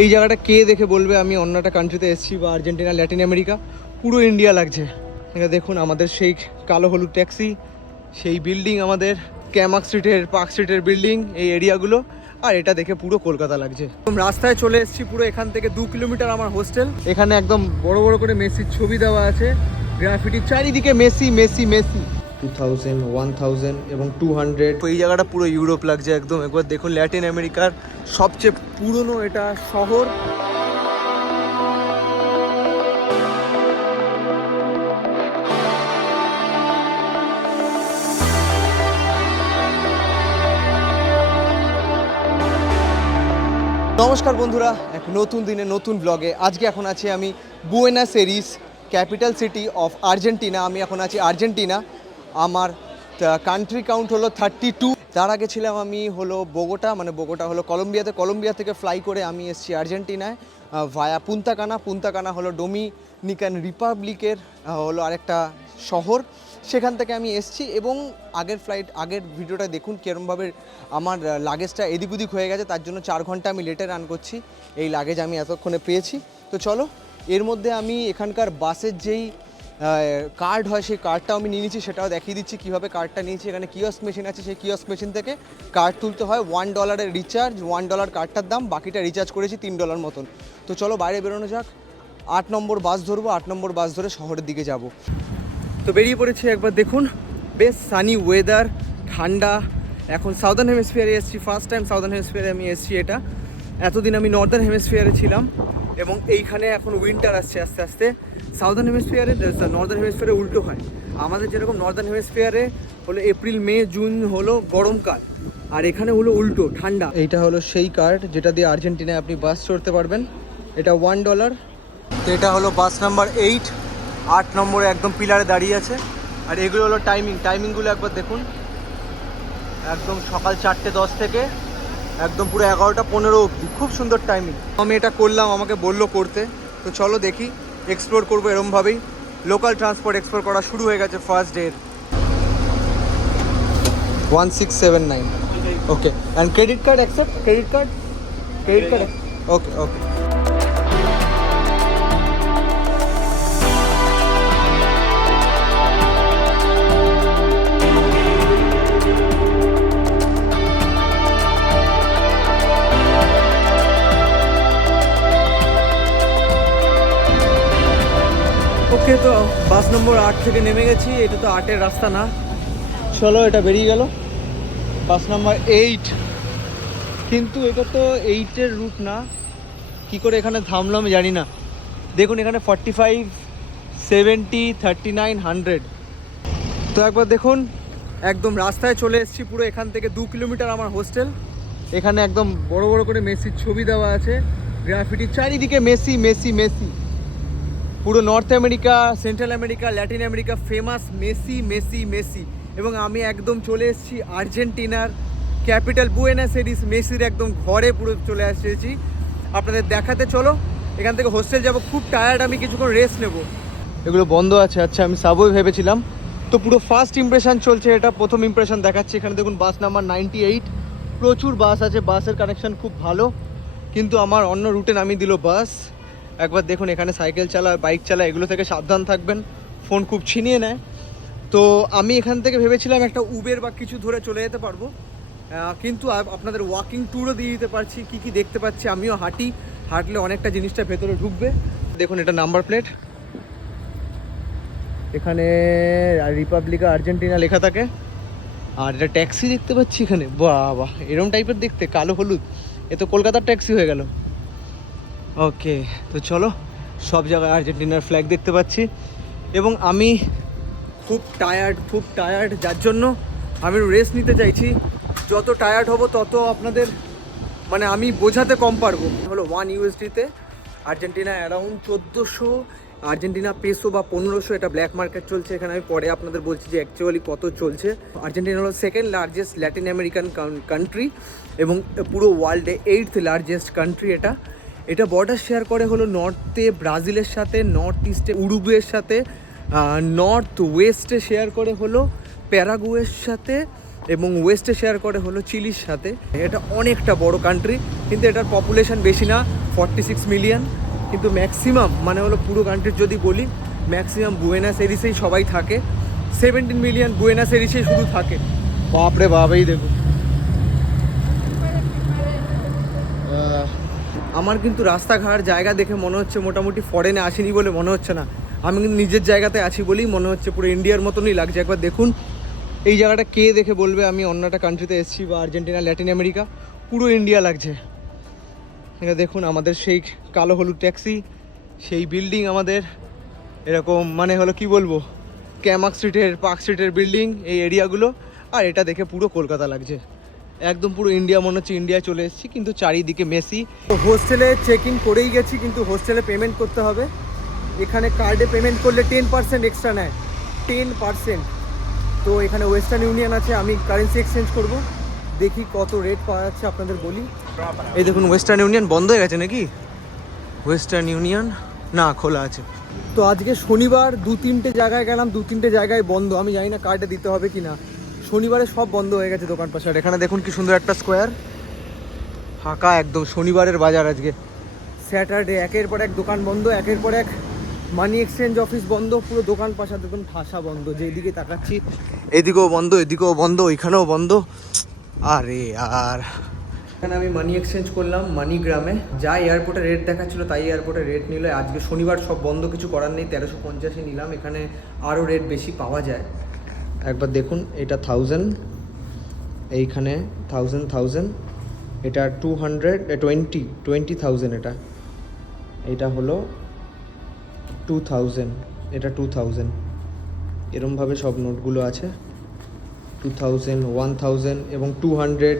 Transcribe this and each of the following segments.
এই জায়গাটা কে দেখে বলবে আমি অন্য একটা কান্ট্রিতে এসেছি বা আর্জেন্টিনা, ল্যাটিন আমেরিকা, পুরো ইন্ডিয়া লাগছে। এটা দেখুন আমাদের সেই কালো হলুদ ট্যাক্সি, সেই বিল্ডিং আমাদের ক্যামাক স্ট্রিটের, পার্ক স্ট্রিটের বিল্ডিং, এই এরিয়াগুলো, আর এটা দেখে পুরো কলকাতা লাগছে। একদম রাস্তায় চলে এসেছি, পুরো এখান থেকে 2 কিলোমিটার আমার হোস্টেল। এখানে একদম বড় বড় করে মেসির ছবি দেওয়া আছে, গ্রাফিটি চারিদিকে মেসি মেসি মেসি। 2000, 1000 এবং 200। তো এই জায়গাটা পুরো ইউরোপ লাগছে একদম। একবার দেখুন ল্যাটিন আমেরিকার সবচেয়ে পুরনো এটা শহর। নমস্কার বন্ধুরা, এক নতুন দিনে নতুন ব্লগে আজকে এখন আছি আমি Buenos Aires, capital city of Argentina. আমি এখন আছি আর্জেন্টিনা। আমার কান্ট্রি কাউন্ট হলো 32। তার আগে ছিলাম আমি হলো বোগোটা, মানে বোগোটা হলো কলম্বিয়াতে। কলম্বিয়া থেকে ফ্লাই করে আমি এসেছি আর্জেন্টিনায় ভায়া পুন্তা কানা। পুন্তা কানা হলো ডোমিনিকান রিপাবলিকের হলো আরেকটা শহর। সেখান থেকে আমি এসেছি এবং আগের ভিডিওটা দেখুন কীরকমভাবে আমার লাগেজটা এদিক ওদিক হয়ে গেছে, তার জন্য 4 ঘন্টা আমি লেটে রান করছি। এই লাগেজ আমি এতক্ষণে পেয়েছি। তো চলো, এর মধ্যে আমি এখানকার বাসের যেই কার্ড হয় সেই কার্ডটাও আমি নিয়ে নিচ্ছি, সেটাও দেখিয়ে দিচ্ছি কীভাবে কার্ডটা নিয়েছি। এখানে কিয়স্ক মেশিন আছে, সেই কিয়স্ক মেশিন থেকে কার্ড তুলতে হয়। $1 রিচার্জ, $1 কার্ডটার দাম, বাকিটা রিচার্জ করেছি $3 মতন। তো চলো বাইরে বেরোনো যাক। 8 নম্বর বাস ধরবো, 8 নম্বর বাস ধরে শহরের দিকে যাব। তো বেরিয়ে পড়েছি। একবার দেখুন, বেশ সানি ওয়েদার, ঠান্ডা। এখন সাউদার্ন হেমিস্ফিয়ারে এসেছি, ফার্স্ট টাইম সাউদার্ন হেমিস্ফিয়ারে আমি এসেছি। এটা এতদিন আমি নর্দার্ন হেমিস্ফিয়ারে ছিলাম এবং এইখানে এখন উইন্টার আসছে আস্তে আস্তে। সাউদার্ন হেমিস্ফিয়ারে, নর্দার্ন হেমিস্ফিয়ারে উল্টো হয়। আমাদের যেরকম নর্দার্ন হেমিস্ফিয়ারে হলো এপ্রিল, মে, জুন হলো গরমকাল, আর এখানে হলো উল্টো ঠান্ডা। এইটা হলো সেই কার্ড যেটা দিয়ে আর্জেন্টিনায় আপনি বাস চড়তে পারবেন। এটা $1। তো এটা হলো বাস নাম্বার 8, 8 নম্বরে একদম পিলারে দাঁড়িয়ে আছে। আর এগুলো হলো টাইমিংগুলো একবার দেখুন, একদম সকাল 4:10 থেকে একদম পুরো 11:15 অবধি। খুব সুন্দর টাইমিং। আমি এটা করলাম, আমাকে বললো করতে। তো চলো দেখি, এক্সপ্লোর করবো এরমভাবেই। লোকাল ট্রান্সপোর্ট এক্সপ্লোর করা শুরু হয়ে গেছে first day. 1679। Okay, and credit card accept? Credit card okay okay. Okay, তো বাস নম্বর 8 থেকে নেমে গেছি। এটা তো 8-এর রাস্তা না, চলো এটা বেরিয়ে গেল বাস নাম্বার 8। কিন্তু এটা তো 8-এর রুট না, কি করে এখানে থামলো আমি জানি না। দেখুন এখানে 45, 70, 39, 100। তো একবার দেখুন, একদম রাস্তায় চলে এসেছি। পুরো এখান থেকে 2 কিলোমিটার আমার হোস্টেল। এখানে একদম বড় বড় করে মেসির ছবি দেওয়া আছে, গ্রাফিটি চারিদিকে মেসি মেসি মেসি। পুরো north America, central America, Latin America famous Messi Messi Messi. এবং আমি একদম চলে এসেছি আর্জেন্টিনার ক্যাপিটাল বুয়েনোস এরিস, মেসির একদম ঘরে পুরো চলে এসেছি আপনাদের দেখাতে। চলো এখান থেকে হোস্টেল যাব, খুব টায়ার্ড আমি, কিছুক্ষণ রেস্ট নেব। এগুলো বন্ধ আছে, আচ্ছা আমি সাবওয়ে ভেবেছিলাম। তো পুরো ফার্স্ট ইমপ্রেশন চলছে, এটা প্রথম ইমপ্রেশন দেখাচ্ছি। এখানে দেখুন বাস নাম্বার 98, প্রচুর বাস আছে, বাসের কানেকশন খুব ভালো। কিন্তু আমার অন্য রুটে নামিয়ে দিল বাস। একবার দেখুন এখানে সাইকেল চালা, বাইক চালা, এগুলো থেকে সাবধান থাকবেন, ফোন খুব ছিনিয়ে নেয়। তো আমি এখান থেকে ভেবেছিলাম একটা উবের বা কিছু ধরে চলে যেতে পারবো, কিন্তু আপনাদের ওয়াকিং ট্যুরও দিয়ে দিতে পারছি। কি কি দেখতে পাচ্ছি, আমিও হাঁটলে অনেকটা জিনিসটা ভেতরে ঢুকবে। দেখুন এটা নাম্বার প্লেট, এখানে রিপাবলিকা আর্জেন্টিনা লেখা থাকে। আর এটা ট্যাক্সি দেখতে পাচ্ছি এখানে, বাহ এরম টাইপের দেখতে, কালো হলুদ। এ তো কলকাতার ট্যাক্সি হয়ে গেল। ওকে, তো চলো, সব জায়গায় আর্জেন্টিনার ফ্ল্যাগ দেখতে পাচ্ছি। এবং আমি খুব টায়ার্ড, যার জন্য আমি রেস্ট নিতে চাইছি। যত টায়ার্ড হব তত আপনাদের মানে আমি বোঝাতে কম পারবো। হলো $1 আর্জেন্টিনা অ্যারাউন্ড 1400 আর্জেন্টিনা পেসো বা 1500। এটা ব্ল্যাক মার্কেট চলছে এখানে, আমি পরে আপনাদের বলছি যে অ্যাকচুয়ালি কত চলছে। আর্জেন্টিনা হলো 2nd largest Latin American country এবং পুরো ওয়ার্ল্ডে 8th লার্জেস্ট কান্ট্রি। এটা বর্ডার শেয়ার করে হলো নর্থে ব্রাজিলের সাথে, নর্থ ইস্টে উরুগুয়ের সাথে, নর্থ ওয়েস্টে শেয়ার করে হলো প্যারাগুয়ের সাথে, এবং ওয়েস্টে শেয়ার করে হলো চিলির সাথে। এটা অনেকটা বড় কান্ট্রি, কিন্তু এটার পপুলেশন বেশি না, 46 মিলিয়ন, কিন্তু ম্যাক্সিমাম মানে হলো পুরো কান্ট্রির যদি বলি ম্যাক্সিমাম বুয়েনাস এরিসেই সবাই থাকে। 17 মিলিয়ন বুয়েনাস এরিসেই শুধু থাকে। বাপরে বাপ, এই দেখুন। আমার কিন্তু রাস্তাঘাট জায়গা দেখে মনে হচ্ছে মোটামুটি ফরেনে আসিনি বলে মনে হচ্ছে না, আমি কিন্তু নিজের জায়গাতে আছি বলেই মনে হচ্ছে, পুরো ইন্ডিয়ার মতনই লাগছে। একবার দেখুন এই জায়গাটা, কে দেখে বলবে আমি অন্য একটা কান্ট্রিতে এসেছি, বা আর্জেন্টিনা, ল্যাটিন আমেরিকা, পুরো ইন্ডিয়া লাগছে। এটা দেখুন আমাদের সেই কালো হলুদ ট্যাক্সি, সেই বিল্ডিং আমাদের এরকম মানে হলো কি বলবো, ক্যামাক স্ট্রিটের, পার্ক স্ট্রিটের বিল্ডিং, এই এরিয়াগুলো। আর এটা দেখে পুরো কলকাতা লাগছে, একদম পুরো ইন্ডিয়া মনে হচ্ছে ইন্ডিয়ায় চলে এসেছি, কিন্তু চারিদিকে মেসি। তো হোস্টেলে চেক ইন করেই গেছি, কিন্তু হোস্টেলে পেমেন্ট করতে হবে। এখানে কার্ডে পেমেন্ট করলে 10% এক্সট্রা নেয়, 10%। তো এখানে ওয়েস্টার্ন ইউনিয়ন আছে, আমি কারেন্সি এক্সচেঞ্জ করব, দেখি কত রেট পাওয়া যাচ্ছে আপনাদের বলি। এই দেখুন ওয়েস্টার্ন ইউনিয়ন বন্ধ হয়ে গেছে নাকি? ওয়েস্টার্ন ইউনিয়ন না, খোলা আছে। তো আজকে শনিবার, 2-3টে জায়গায় গেলাম, 2-3টে জায়গায় বন্ধ। আমি জানি না কার্ডে দিতে হবে কি না, শনিবারে সব বন্ধ হয়ে গেছে দোকান পাশার। এখানে দেখুন কি সুন্দর একটা স্কোয়ার, ফাঁকা একদম, শনিবারের বাজার আজকে। স্যাটারডে একের পর এক দোকান বন্ধ, একের পর এক মানি এক্সচেঞ্জ অফিস বন্ধ, পুরো দোকান পাশা দেখুন ঠাসা বন্ধ। যেদিকে তাকাচ্ছি এদিকেও বন্ধ, এদিকেও বন্ধ, ওইখানেও বন্ধ। আরে আর এখানে আমি মানি এক্সচেঞ্জ করলাম মানিগ্রামে, যা এয়ারপোর্টে রেট দেখাচ্ছিলো তাই এয়ারপোর্টে রেট নিল। আজকে শনিবার সব বন্ধ, কিছু করার নেই, 1350 নিলাম। এখানে আরও রেট বেশি পাওয়া যায়, একবার দেখুন। এটা 1000, এইখানে 1000, এটা 20,000, এটা হলো 2000, এটা 2000, এরমভাবে সব নোটগুলো আছে। 2000, 1000 এবং 200,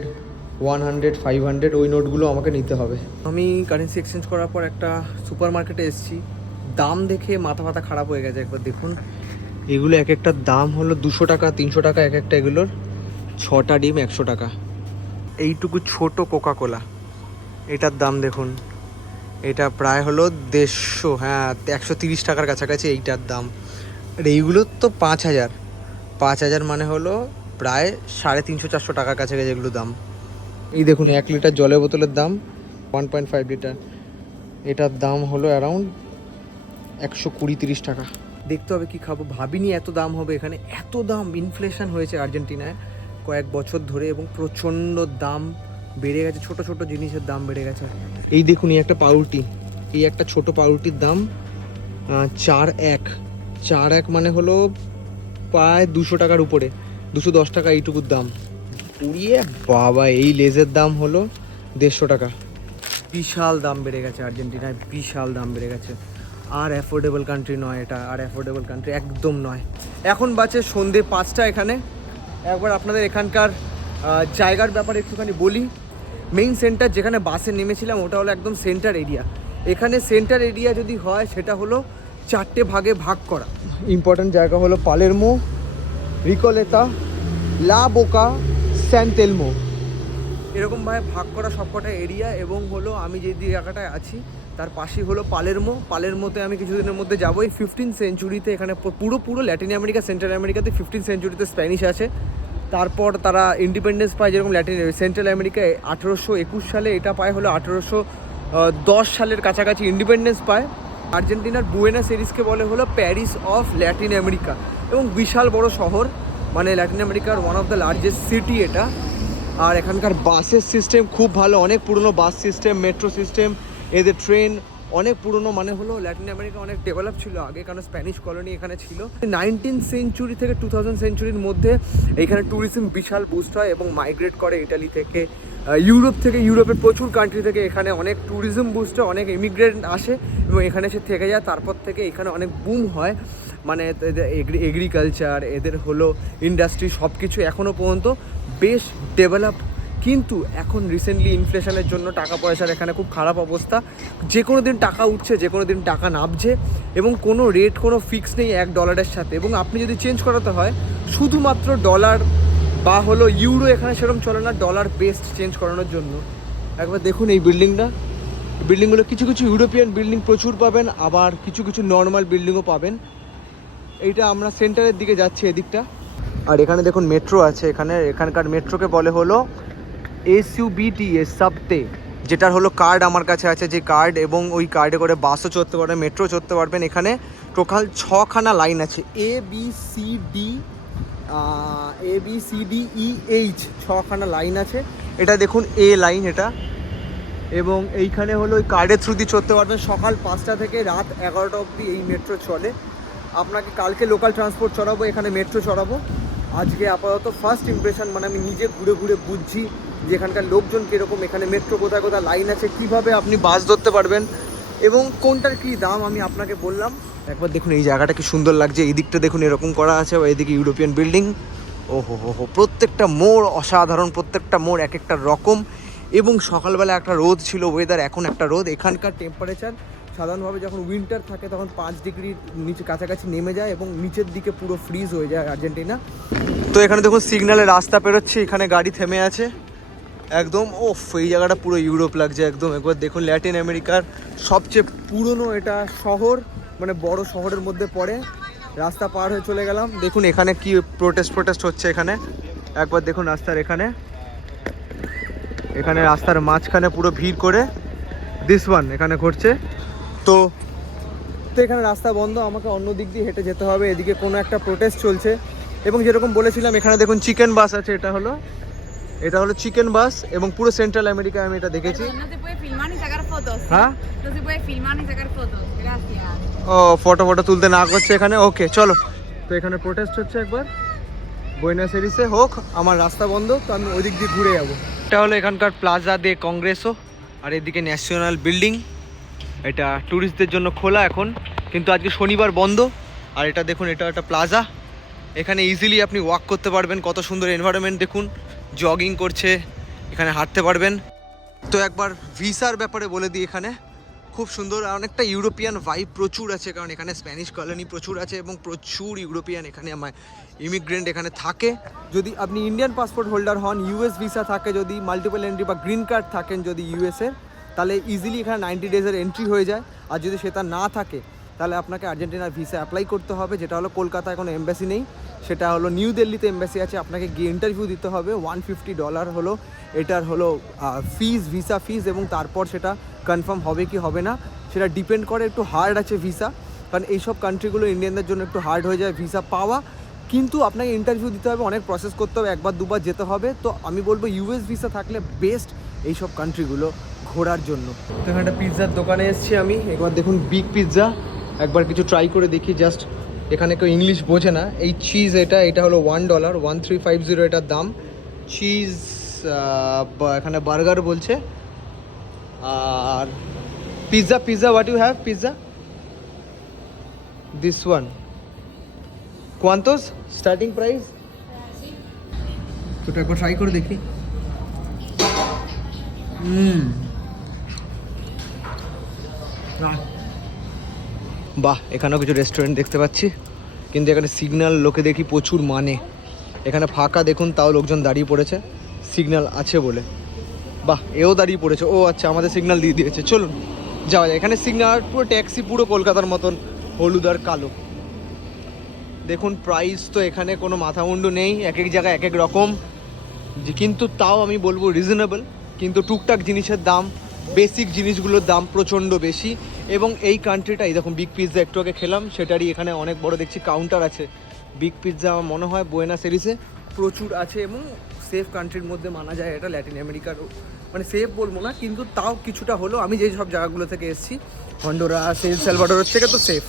100, 500, ওই নোটগুলো আমাকে নিতে হবে। আমি কারেন্সি এক্সচেঞ্জ করার পর একটা সুপার মার্কেটে এসেছি, দাম দেখে মাথা ফাতা খারাপ হয়ে গেছে। একবার দেখুন এগুলো এক একটা দাম হলো 200 টাকা, 300 টাকা এক একটা। এগুলোর 6টা ডিম 100 টাকা। এইটুকু ছোট কোকা কোলা, এটার দাম দেখুন, এটা প্রায় হলো 150, হ্যাঁ 130 টাকার কাছাকাছি এইটার দাম। আর এইগুলোর তো 5000 মানে হলো প্রায় 350-400 টাকার কাছাকাছি এগুলো দাম। এই দেখুন 1 লিটার জলের বোতলের দাম 1.5 লিটার, এটার দাম হলো অ্যারাউন্ড 120-30 টাকা। দেখতে হবে কি খাবো, ভাবিনি এত দাম হবে এখানে। এত দাম, ইনফ্লেশন হয়েছে আর্জেন্টিনায় কয়েক বছর ধরে এবং প্রচণ্ড দাম বেড়ে গেছে, ছোট ছোট জিনিসের দাম বেড়ে গেছে। এই দেখুন এই একটা পাউরুটি, এই একটা ছোট পাউরুটির দাম 4-1 মানে হলো প্রায় 200 টাকার উপরে, 210 টাকা এইটুকুর দাম। উড়িয়ে বাবা, এই লেজের দাম হলো 150 টাকা। বিশাল দাম বেড়ে গেছে আর্জেন্টিনায়, বিশাল দাম বেড়ে গেছে। আর অ্যাফোর্ডেবল কান্ট্রি নয় এটা, আর অ্যাফোর্ডেবল কান্ট্রি একদম নয়। এখন বাজে সন্ধে 5টা এখানে। একবার আপনাদের এখানকার জায়গার ব্যাপারে একটুখানি বলি। মেইন সেন্টার যেখানে বাসে নেমেছিলাম ওটা হলো একদম সেন্টার এরিয়া। এখানে সেন্টার এরিয়া যদি হয় সেটা হলো 4টে ভাগে ভাগ করা। ইম্পর্ট্যান্ট জায়গা হলো পালেরমো, রিকোলেতা, লা বোকা, স্যান্টেলমো, এরকমভাবে ভাগ করা সবকটা এরিয়া। এবং হলো আমি যে জায়গাটায় আছি তার পাশেই হলো পালেরমোতে আমি কিছুদিনের মধ্যে যাবো। এই 15th সেঞ্চুরিতে এখানে পুরো ল্যাটিন আমেরিকা, সেন্ট্রাল আমেরিকাতে 15th সেঞ্চুরিতে স্প্যানিশ আছে। তারপর তারা ইন্ডিপেন্ডেন্স পায়, যেরকম সেন্ট্রাল আমেরিকায় 1821 সালে এটা পায়, হলো 1810 সালের কাছাকাছি ইন্ডিপেন্ডেন্স পায়। আর্জেন্টিনার বুয়েনাস এরিসকে বলে হলো প্যারিস অফ ল্যাটিন আমেরিকা, এবং বিশাল বড় শহর, মানে ল্যাটিন আমেরিকার one of the largest city এটা। আর এখানকার বাসের সিস্টেম খুব ভালো, অনেক পুরনো বাস সিস্টেম, মেট্রো সিস্টেম, এদের ট্রেন অনেক পুরনো। মানে হলো ল্যাটিন আমেরিকা অনেক ডেভেলপ ছিল আগে, কারণ স্প্যানিশ কলোনি এখানে ছিল। 19th সেঞ্চুরি থেকে 2000 সেঞ্চুরির মধ্যে এইখানে ট্যুরিজম বিশাল বুস্ট হয় এবং মাইগ্রেট করে ইটালি থেকে, ইউরোপের প্রচুর কান্ট্রি থেকে এখানে অনেক ট্যুরিজম বুস্ট হয়, অনেক ইমিগ্রেন্ট আসে এবং এখানে এসে থেকে যায়। তারপর থেকে এখানে অনেক বুম হয়, মানে এদের এগ্রিকালচার, এদের হলো ইন্ডাস্ট্রি, সব কিছু এখনও পর্যন্ত বেশ ডেভেলপ। কিন্তু এখন রিসেন্টলি ইনফ্লেশনের জন্য টাকা পয়সার এখানে খুব খারাপ অবস্থা। যে কোনো দিন টাকা উঠছে, যে কোনো দিন টাকা নামছে, এবং কোনো রেট কোনো ফিক্স নেই $1 সাথে। এবং আপনি যদি চেঞ্জ করাতে হয় শুধুমাত্র ডলার বা হলো ইউরো, এখানে সেরকম চলে না, ডলার বেসড চেঞ্জ করানোর জন্য। একবার দেখুন এই বিল্ডিংগুলো, কিছু কিছু ইউরোপিয়ান বিল্ডিং প্রচুর পাবেন, আবার কিছু কিছু নর্মাল বিল্ডিংও পাবেন। এইটা আমরা সেন্টারের দিকে যাচ্ছি এদিকটা। আর এখানে দেখুন মেট্রো আছে, এখানকার মেট্রোকে বলে হলো SUBT, সাবতে। SUBT মানে হলো সাবওয়ে, যেটার হলো কার্ড আমার কাছে আছে, যে কার্ড, এবং ওই কার্ডে করে বাসও চড়তে পারবেন, মেট্রো চড়তে পারবেন। এখানে টোটাল 6খানা লাইন আছে, ABCDEH 6খানা লাইন আছে। এটা দেখুন এ লাইন এটা, এবং এইখানে হলো ওই কার্ডের থ্রু দিয়ে চড়তে পারবেন। সকাল 5টা থেকে রাত 11টা অবধি এই মেট্রো চলে। আপনাকে কালকে লোকাল ট্রান্সপোর্ট চড়াবো, এখানে মেট্রো চড়াবো। আজকে আপাতত ফার্স্ট ইমপ্রেশন, মানে আমি নিজে ঘুরে ঘুরে বুঝছি যে এখানকার লোকজন কীরকম, এখানে মেট্রো কোথায় কোথায় লাইন আছে, কিভাবে আপনি বাস ধরতে পারবেন এবং কোনটার কী দাম আমি আপনাকে বললাম। একবার দেখুন এই জায়গাটা কি সুন্দর লাগছে, এই দিকটা দেখুন এরকম করা আছে, এদিকে ইউরোপিয়ান বিল্ডিং। ও হো, প্রত্যেকটা মোড় অসাধারণ, প্রত্যেকটা মোড় এক একটা রকম। এবং সকালবেলা একটা রোদ ছিল, ওয়েদার এখন একটা রোদ। এখানকার টেম্পারেচার সাধারণভাবে যখন উইন্টার থাকে তখন 5 ডিগ্রি নিচে কাছাকাছি নেমে যায় এবং নিচের দিকে পুরো ফ্রিজ হয়ে যায় আর্জেন্টিনা। তো এখানে দেখুন সিগন্যালে রাস্তা পেরোচ্ছে, এখানে গাড়ি থেমে আছে একদম। ওফ, এই জায়গাটা পুরো ইউরোপ লাগছে একদম। একবার দেখুন ল্যাটিন আমেরিকার সবচেয়ে পুরনো এটা শহর, মানে বড় শহরের মধ্যে পড়ে। রাস্তা পার হয়ে চলে গেলাম, দেখুন এখানে কি প্রোটেস্ট হচ্ছে এখানে। একবার দেখুন রাস্তার এখানে রাস্তার মাঝখানে পুরো ভিড় করে দিস ওয়ান এখানে ঘটছে। তো এখানে রাস্তা বন্ধ, আমাকে অন্য দিক দিয়ে হেঁটে যেতে হবে। এদিকে কোনো একটা প্রোটেস্ট চলছে। এবং যেরকম বলেছিলাম এখানে দেখুন চিকেন বাস আছে, এটা হলো চিকেন বাস, এবং পুরো সেন্ট্রাল আমেরিকায় আমি এটা দেখেছি। হ্যাঁ, ও ফটো তুলতে না করছে এখানে। ওকে চলো, তো এখানে প্রোটেস্ট হচ্ছে একবার বুয়েনোস এরিসে হোক, আমার রাস্তা বন্ধ, তো আমি ওই দিক দিয়ে ঘুরে যাবো। এটা হলো এখানকার প্লাজা দে কংগ্রেসও, আর এদিকে ন্যাশনাল বিল্ডিং। এটা ট্যুরিস্টদের জন্য খোলা এখন, কিন্তু আজকে শনিবার বন্ধ। আর এটা দেখুন, এটা একটা প্লাজা, এখানে ইজিলি আপনি ওয়াক করতে পারবেন। কত সুন্দর এনভায়রনমেন্ট দেখুন, জগিং করছে, এখানে হাঁটতে পারবেন। তো একবার ভিসার ব্যাপারে বলে দিই, এখানে খুব সুন্দর, অনেকটা ইউরোপিয়ান ভাইব প্রচুর আছে, কারণ এখানে স্প্যানিশ কলোনি প্রচুর আছে এবং প্রচুর ইউরোপিয়ান এখানে ইমিগ্রেন্ট এখানে থাকে। যদি আপনি ইন্ডিয়ান পাসপোর্ট হোল্ডার হন, ইউএস ভিসা থাকে, যদি মাল্টিপল এন্ট্রি বা গ্রিন কার্ড থাকেন যদি ইউএসের, তাহলে ইজিলি এখানে 90 ডেজের এন্ট্রি হয়ে যায়। আর যদি সেটা না থাকে তাহলে আপনাকে আর্জেন্টিনার ভিসা অ্যাপ্লাই করতে হবে, যেটা হলো কলকাতায় কোনো এম্বাসি নেই, সেটা হলো নিউ দিল্লিতে এম্বাসি আছে। আপনাকে গিয়ে ইন্টারভিউ দিতে হবে, $150 হলো এটার হলো ফিজ, ভিসা ফিজ, এবং তারপর সেটা কনফার্ম হবে কি হবে না সেটা ডিপেন্ড করে। একটু হার্ড আছে ভিসা, কারণ এইসব কান্ট্রিগুলো ইন্ডিয়ানদের জন্য একটু হার্ড হয়ে যায় ভিসা পাওয়া, কিন্তু আপনাকে ইন্টারভিউ দিতে হবে, অনেক প্রসেস করতে হবে, একবার দুবার যেতে হবে। তো আমি বলবো ইউএস ভিসা থাকলে বেস্ট এইসব কান্ট্রিগুলো ঘোরার জন্য। তো এখানে একটা পিৎজার দোকানে এসেছি আমি, একবার দেখুন বিগ পিৎজা, একবার কিছু ট্রাই করে দেখি। জাস্ট এখানে কেউ ইংলিশ বোঝে না। এই চিজ এটা হলো $1, 1350 এটার দাম। চিজ এখানে বার্গার বলছে। আর pizza what you have pizza? This one কোয়ান্টোস স্টার্টিং প্রাইস? তো একবার ট্রাই করে দেখি। বাহ, এখানেও কিছু রেস্টুরেন্ট দেখতে পাচ্ছি, কিন্তু এখানে সিগন্যাল লোকে দেখি প্রচুর, মানে এখানে ফাঁকা দেখুন, তাও লোকজন দাঁড়িয়ে পড়েছে সিগন্যাল আছে বলে। বাহ, এও দাঁড়িয়ে পড়েছে। ও আচ্ছা, আমাদের সিগন্যাল দিয়ে দিয়েছে, চলুন যাওয়া যায়। এখানে সিগন্যাল পুরো ট্যাক্সি, পুরো কলকাতার মতন হলুদ আর কালো। দেখুন প্রাইস তো এখানে কোনো মাথামুন্ডু নেই, এক এক জায়গায় এক এক রকম, কিন্তু তাও আমি বলবো রিজনেবল। কিন্তু টুকটাক জিনিসের দাম, বেসিক জিনিসগুলোর দাম প্রচণ্ড বেশি। এবং এই কান্ট্রিটা, এই দেখুন বিগ পিৎজা একটু আগে খেলাম, সেটারই এখানে অনেক বড় দেখছি কাউন্টার আছে। বিগ পিৎজা আমার মনে হয় বুয়েনোস এরিসে প্রচুর আছে, এবং সেফ কান্ট্রির মধ্যে মানা যায় এটা, ল্যাটিন আমেরিকার, মানে সেফ বলবো না কিন্তু তাও কিছুটা হলো। আমি যেই সব জায়গাগুলো থেকে এসেছি, হন্ডুরাস, এল সালভাডোরের থেকে, তো সেফ।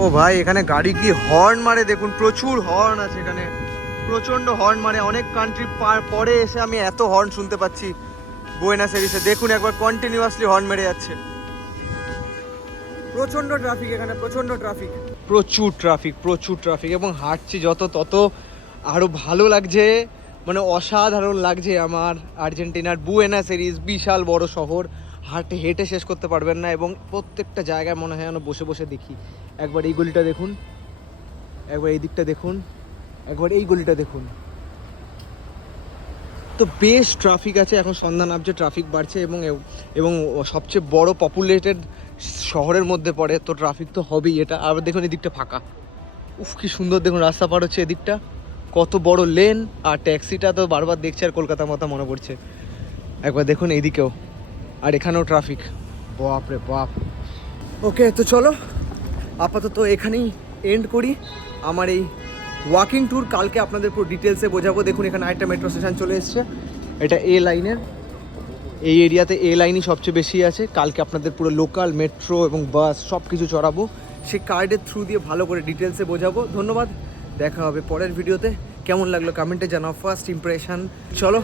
ও ভাই, এখানে গাড়ি কি হর্ন মারে দেখুন, প্রচুর হর্ন আছে এখানে, প্রচণ্ড হর্ন মারে। অনেক কান্ট্রি পরে এসে আমি এত হর্ন শুনতে পাচ্ছি বুয়েনোস এরিসে। দেখুন একবার কন্টিনিউয়াসলি হর্ন মেরে যাচ্ছে। প্রচণ্ড ট্রাফিক এখানে, প্রচুর ট্রাফিক, এবং হাঁটছি যত তত আরও ভালো লাগছে, মানে অসাধারণ লাগছে আমার। আর্জেন্টিনার বুয়েনোস এরিস বিশাল বড় শহর, হেঁটে শেষ করতে পারবেন না, এবং প্রত্যেকটা জায়গায় মনে হয় যেন বসে বসে দেখি। একবার এই গলিটা দেখুন, একবার এই দিকটা দেখুন, একবার এই গলিটা দেখুন। তো বেশ ট্রাফিক আছে, এখন সন্ধ্যা নামছে, ট্রাফিক বাড়ছে, এবং সবচেয়ে বড় পপুলেটেড শহরের মধ্যে পড়ে, তো ট্রাফিক তো হবেই। এটা আবার দেখুন এদিকটা ফাঁকা, উফ কি সুন্দর দেখুন রাস্তা পার হচ্ছে এদিকটা, কত বড় লেন। আর ট্যাক্সিটা তো বারবার দেখছে, আর কলকাতার মতো মনে পড়ছে। একবার দেখুন এইদিকেও, আর এখানেও ট্রাফিক, বাপ রে বাপ। ওকে, তো চলো আপাতত এখানেই এন্ড করি আমার এই ওয়াকিং ট্যুর। কালকে আপনাদের পুরো ডিটেলসে বোঝাবো। দেখুন এখানে আরেকটা মেট্রো স্টেশন চলে এসছে, এটা এ লাইনের। এই এরিয়াতে এ লাইনই সবচেয়ে বেশি আছে। কালকে আপনাদের পুরো লোকাল মেট্রো এবং বাস সব কিছু চড়াবো, সেই কার্ডের থ্রু দিয়ে ভালো করে ডিটেলসে বোঝাবো। ধন্যবাদ, দেখা হবে পরের ভিডিওতে। কেমন লাগলো কমেন্টে জানাও, ফার্স্ট ইমপ্রেশন। চলো,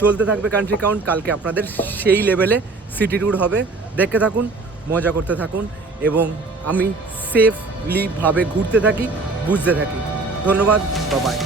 চলতে থাকবে কান্ট্রি কাউন্ট। কালকে আপনাদের সেই লেভেলে সিটি ট্যুর হবে, দেখতে থাকুন, মজা করতে থাকুন এবং আমি সেফলিভাবে ঘুরতে থাকি, বুঝতে থাকি। ধন্যবাদ, বাই বাই।